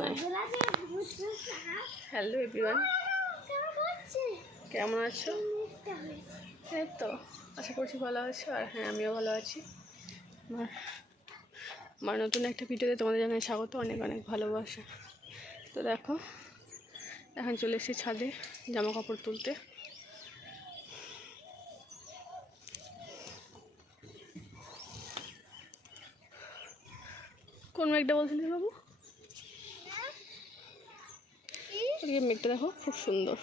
নাই। Hello everyone, কেমন আছো? এই তো আশা করছি ভালো আছো। আর হ্যাঁ, আমিও ভালো আছি। আমার নতুন একটা ভিডিওতে তোমাদের জানাই স্বাগত, অনেক অনেক ভালোবাসা। তো দেখো, এখন চলে এসেছি ছাদে জামা কাপড় তুলতে। কোন মেঘটা বলছিলি বাবু? মেঘটা দেখো, খুব সুন্দর,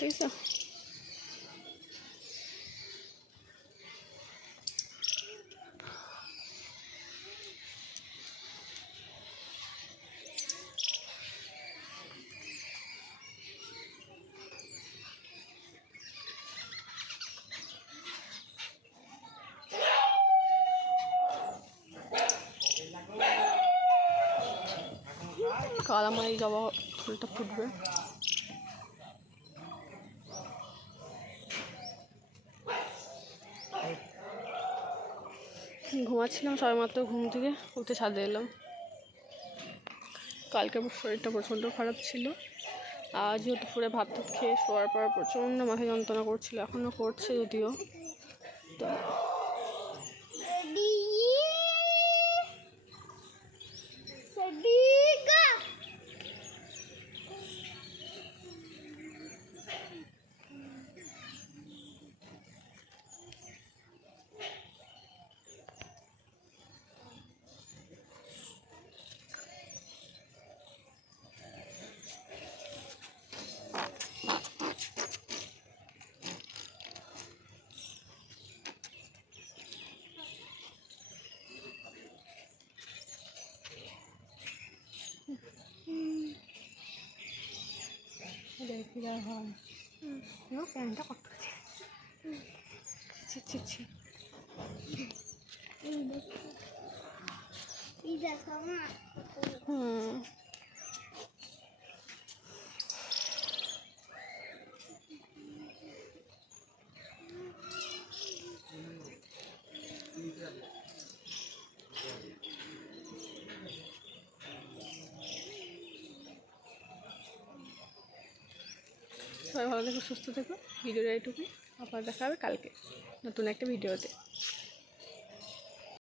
দেখছো? কাল আমার এই জবা ফুলটা ফুটবে। ঘুমাচ্ছিলাম, সবাই মাত্র ঘুম থেকে উঠে ছাদে এলাম। কালকে আমার শরীরটা প্রচণ্ড খারাপ ছিল। আজও দুপুরে ভাত টাত খেয়ে শোয়ার পর প্রচণ্ড মাথা যন্ত্রণা করছিল, এখনও করছে যদিও। তো প্যান্টটা কত সবাই ভালো থেকো, সুস্থ থেকো। ভিডিওটা এইটুকুই, আবার দেখা হবে কালকে নতুন একটা ভিডিওতে।